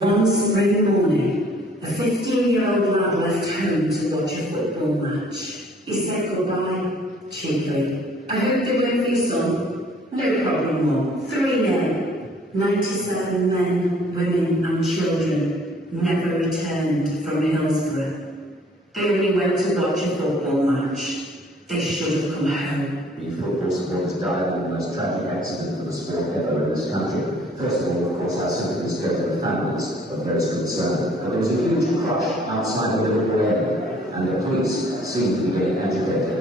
One spring morning, a 15-year-old lad left home to watch a football match. He said goodbye, cheekily. I hope they win for your son. No problem, Mum. 3-0. 97 men, women and children never returned from Hillsborough. They only went to watch a football match. They should have come home. The football supporters died in the most tragic accident for the sport ever in this country. First of all, of course, our sympathies go to the families of those concerned. But there was a huge crush outside the Liverpool area, and the police seemed to be getting agitated.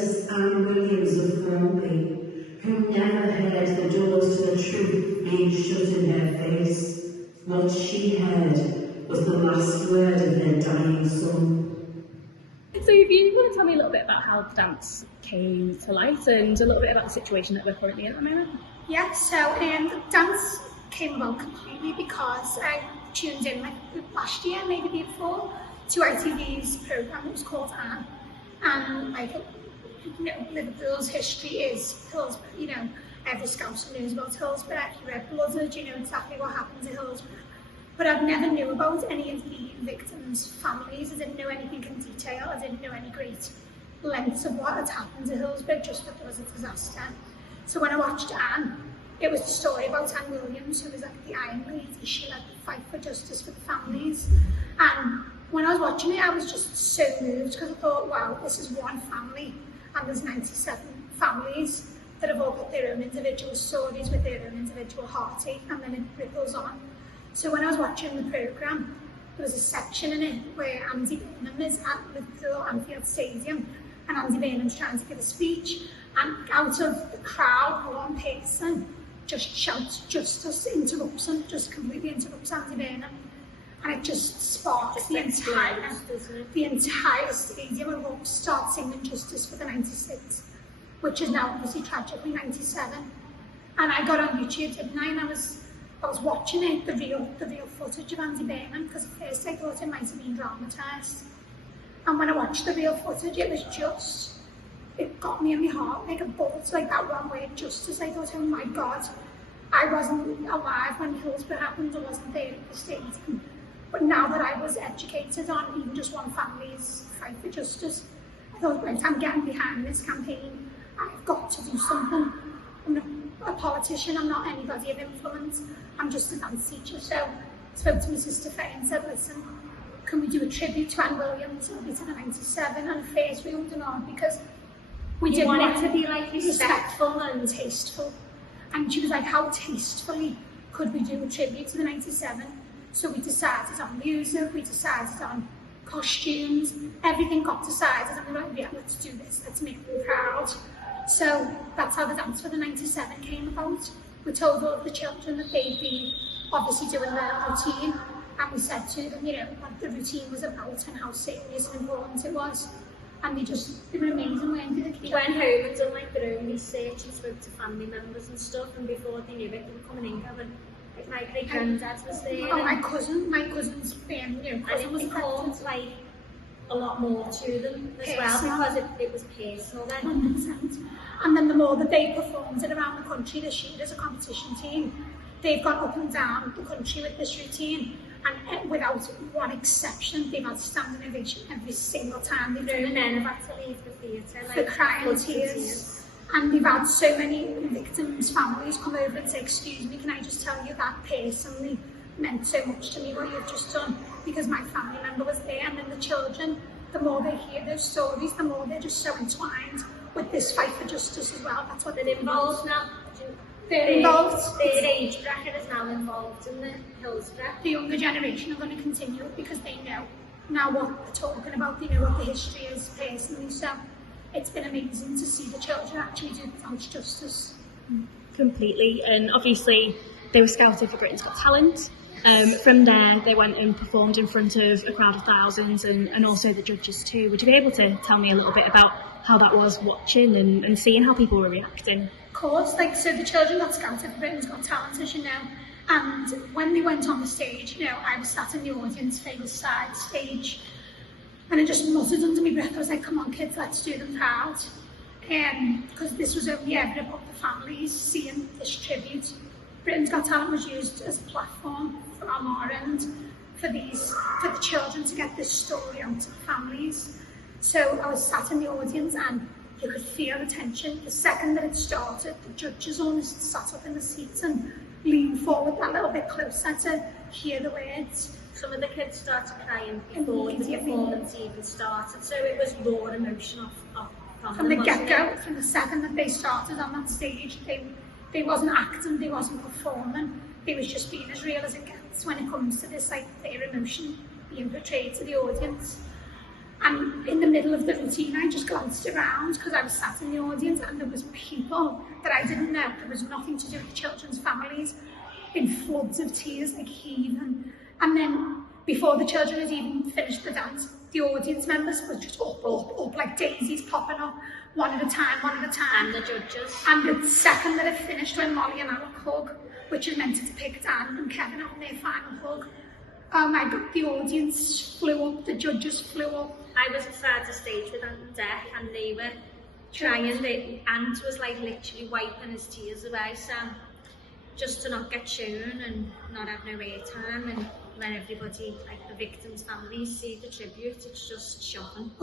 murderous Anne Williams of Thornby, who never heard the doors to the truth being shut in her face. What she heard was the last word of her dying son. So if you want to tell me a little bit about how the dance came to light and a little bit about the situation that we're currently at the moment. Yeah, so the dance came about completely because I tuned in like last year, maybe the year before, to ITV's programme that was called Anne. And like, you know, Liverpool's history is Hillsborough, you know, every Scouser knows about Hillsborough, if you're red-blooded, you know exactly what happened to Hillsborough. But I never knew about any of the victims' families. I didn't know anything in detail. I didn't know any great lengths of what had happened to Hillsborough, just that there was a disaster. So when I watched Anne, it was the story about Anne Williams, who was like the Iron Lady. She led the fight for justice for the families. And when I was watching it, I was just so moved because I thought, wow, this is one family, and there's 97 families that have all got their own individual stories with their own individual heartache, and then it ripples on. So when I was watching the programme, there was a section in it where Andy Burnham is at Liverpool Anfield Stadium, and Andy Burnham's trying to give a speech, and out of the crowd, one person just shouts justice, interrupts him, just completely interrupts Andy Burnham. And it just sparked the entire stadium, and all start singing justice for the 96, which is now obviously tragically 97. And I got on YouTube, didn't I? And I was watching it, the real footage of Andy Burnham, because at first I thought it might have been dramatised. And when I watched the real footage, it got me in my heart like a bolt, like that one word, justice. I thought, oh my God, I wasn't alive when Hillsborough happened, I wasn't there at the stadium. But now that I was educated on even just one family's fight for justice, I thought, right, I'm getting behind this campaign. I've got to do something. I'm not a politician, I'm not anybody of influence, I'm just a dance teacher. So I spoke to my sister Faye and said, listen, can we do a tribute to Anne Williams? It'll be to the 97. And first we went on because we didn't want it to be like respectful and tasteful. And she was like, how tastefully could we do a tribute to the 97? So we decided on music, we decided on costumes, everything got decided, and we were like, yeah, let's do this, let's make them proud. So that's how the Dance for the 97 came about. We told all of the children that they'd be obviously doing their routine, and we said to them, you know, what the routine was about and how serious and important it was. And they were amazing, weren't they? They went home and done like their own research and spoke to family members and stuff, and before they knew it, they were coming in going, like my great granddad was there. Oh, my cousin's cousin and was it caused like a lot more to them as well, because it was personal then. 100%. And then the more that they performed it around the country this year as a competition team, they've gone up and down the country with this routine, and without one exception, they've had standing ovation every single time they've done it. And then have had to leave the theatre, like the crying tears. And we've had so many victims' families come over and say, excuse me, can I just tell you that personally meant so much to me what you've just done, because my family member was there. And then the children, the more they hear those stories, the more they're just so entwined with this fight for justice as well. That's what they're involved now. They're involved. Their age bracket is now involved in the Hillsborough. The younger generation are going to continue it because they know now what they're talking about, they know what the history is personally. So it's been amazing to see the children actually do dance justice. Completely, and obviously they were scouted for Britain's Got Talent. From there they went and performed in front of a crowd of thousands, and also the judges too. Would you be able to tell me a little bit about how that was watching and seeing how people were reacting? Of course, so the children got scouted for Britain's Got Talent, as you know, and when they went on the stage, I was sat in the audience, famous side stage, and I just muttered under my breath. I was like, come on kids, let's do them proud. Because this was only ever about the families seeing this tribute. Britain's Got Talent was used as a platform from our end for the children to get this story out to the families. So I was sat in the audience and you could feel the tension. The second that it started, the judges almost sat up in the seats and leaned forward a little bit closer to hear the words. Some of the kids started crying before the performance even started, so it was raw emotion from the get-go. From the second that they started on that stage, they wasn't acting, they wasn't performing, they was just being as real as it gets when it comes to this, like, their emotion being portrayed to the audience. And in the middle of the routine, I just glanced around because I was sat in the audience and there was people that I didn't know. There was nothing to do with the children's families, in floods of tears, like heaving. And then before the children had even finished the dance, the audience members were just up like daisies popping up, one at a time. And the judges. And the second that it finished, when Molly and Alec hug, which is meant to depict Anne and Kevin on their final hug, oh my God, the audience flew up, the judges flew up. I was beside the stage with Ant and Deck, and they were trying, Ant was like literally wiping his tears away, so just to not get shown and not have no airtime, and when everybody, like the victims' families, see the tribute, it's just shocking.